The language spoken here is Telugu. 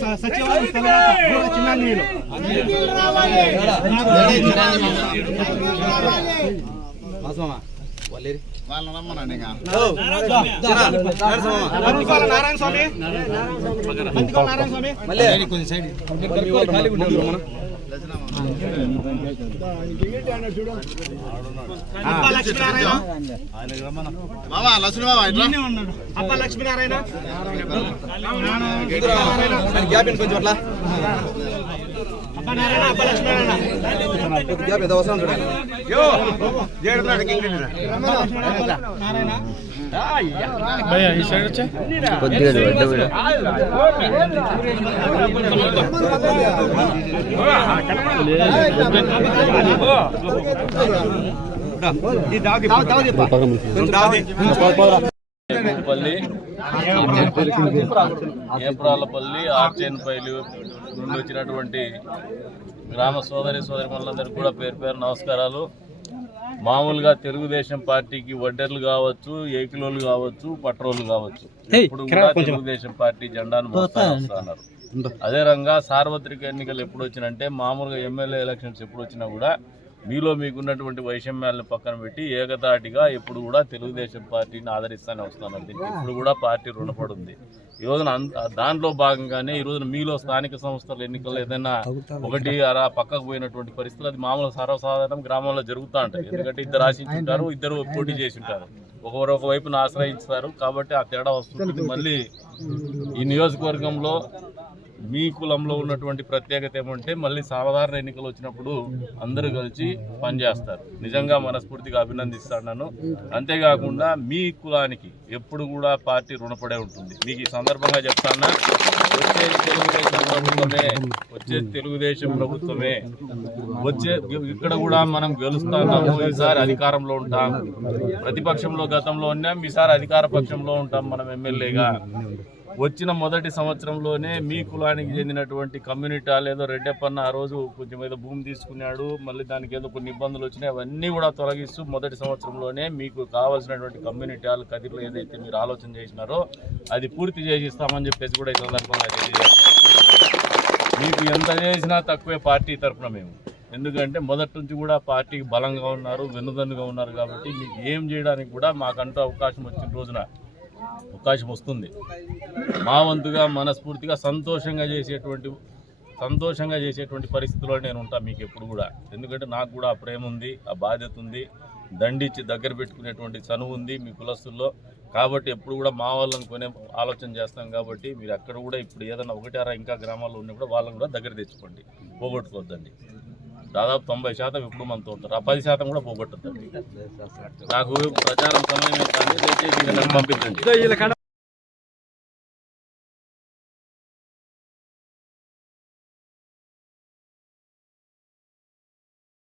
స- సచివాలయం చిన్న బంతికోల నారాయణ స్వామి. నారాయణ స్వామి. అప్ప లక్ష్మీనారాయణ మామా లక్ష్మీ మామా ఇట్లా. ఈయనే ఉన్నాడు. అప్ప లక్ష్మీనారాయణ. అప్ప నారాయణ అప్ప లక్ష్మీనారాయణ నారాయణ పల్లి ఏప్రాలపల్లి ఆర్చేన్పల్లి నుండి వచ్చినటువంటి గ్రామ సోదరి సోదరి మనులందరికీ కూడా పేరు పేరు నమస్కారాలు. మామూలుగా తెలుగుదేశం పార్టీకి వడ్డర్లు కావచ్చు ఏకిలోలు కావచ్చు పట్రోలు కావచ్చు. ఇప్పుడు కూడా తెలుగుదేశం పార్టీ జెండాను వస్తున్నారు అదే రంగా సార్వత్రిక ఎన్నికలు ఎప్పుడు వచ్చినంటే మామూలుగా ఎమ్మెల్యే ఎలక్షన్స్ ఎప్పుడు వచ్చినా కూడా మీలో మీకున్నటువంటి వైషమ్యాలను పక్కన పెట్టి ఏకతాటిగా ఇప్పుడు కూడా తెలుగుదేశం పార్టీని ఆదరిస్తానే వస్తాను దీనికి ఇప్పుడు కూడా పార్టీ రుణపడుంది. ఈ రోజున దాంట్లో భాగంగానే ఈ రోజున మీలో స్థానిక సంస్థల ఎన్నికల్లో ఏదైనా ఒకటి అలా పక్కకు పోయినటువంటి పరిస్థితులు అది మామూలు సర్వసాధారణం గ్రామంలో జరుగుతూ ఉంటాయి. ఎందుకంటే ఇద్దరు ఆశించుంటారు ఇద్దరు పోటీ చేసి ఉంటారు ఒకరు ఒక వైపున ఆశ్రయించుతారు కాబట్టి ఆ తేడా వస్తుంది మళ్ళీ ఈ నియోజకవర్గంలో మీ కులంలో ఉన్నటువంటి ప్రత్యేకత ఏమంటే మళ్ళీ సాధారణ ఎన్నికలు వచ్చినప్పుడు అందరూ కలిసి పనిచేస్తారు. నిజంగా మనస్ఫూర్తిగా అభినందిస్తున్నాను. అంతేకాకుండా మీ కులానికి ఎప్పుడు కూడా పార్టీ రుణపడే ఉంటుంది. మీకు ఈ సందర్భంగా చెప్తానా? వచ్చే తెలుగుదేశం ప్రభుత్వమే వచ్చే తెలుగుదేశం ప్రభుత్వమే వచ్చే ఇక్కడ కూడా మనం గెలుస్తున్నాము ఈసారి అధికారంలో ఉంటాం. ప్రతిపక్షంలో గతంలో ఉన్నాం ఈసారి అధికార పక్షంలో ఉంటాం మనం ఎమ్మెల్యేగా. వచ్చిన మొదటి సంవత్సరంలోనే మీ కులానికి చెందినటువంటి కమ్యూనిటీ ఏదో రెడ్డప్పన్న ఆ రోజు కొంచెం ఏదో భూమి తీసుకున్నాడు మళ్ళీ దానికి ఏదో కొన్ని ఇబ్బందులు వచ్చినాయి అవన్నీ కూడా తొలగిస్తూ మొదటి సంవత్సరంలోనే మీకు కావాల్సినటువంటి కమ్యూనిటీ హాల్ కదిరిలో ఏదైతే మీరు ఆలోచన చేసినారో అది పూర్తి చేసి ఇస్తామని చెప్పేసి కూడా ఈ సందర్భంగా మీకు ఎంత చేసినా తక్కువే పార్టీ తరఫున మేము. ఎందుకంటే మొదటి నుంచి కూడా పార్టీకి బలంగా ఉన్నారు వెన్నుదన్నుగా ఉన్నారు కాబట్టి మీకు ఏం చేయడానికి కూడా మాకంటూ అవకాశం వచ్చిన రోజున అవకాశం వస్తుంది. మా వంతుగా మనస్ఫూర్తిగా సంతోషంగా చేసేటువంటి సంతోషంగా చేసేటువంటి పరిస్థితిలో నేను ఉంటాను మీకు ఎప్పుడు కూడా. ఎందుకంటే నాకు కూడా ఆ ప్రేమ ఉంది ఆ బాధ్యత ఉంది. దండిచ్చి దగ్గర పెట్టుకునేటువంటి చనువు ఉంది మీ కులస్తుల్లో. కాబట్టి ఎప్పుడు కూడా మా వాళ్ళని కొనే ఆలోచన చేస్తాం కాబట్టి మీరు అక్కడ కూడా ఇప్పుడు ఏదైనా ఒకటారా ఇంకా గ్రామాల్లో ఉన్నప్పుడు వాళ్ళని కూడా దగ్గర తెచ్చుకోండి. పోగొట్టుకోవద్దండి. దాదాపు తొంభై శాతం ఇప్పుడు మనతో ఉంటారు. ఆ పది శాతం కూడా పోగొట్టద్దండి. నాకు ప్రచారం సమయం కానీ దయచేసి పంపించండి.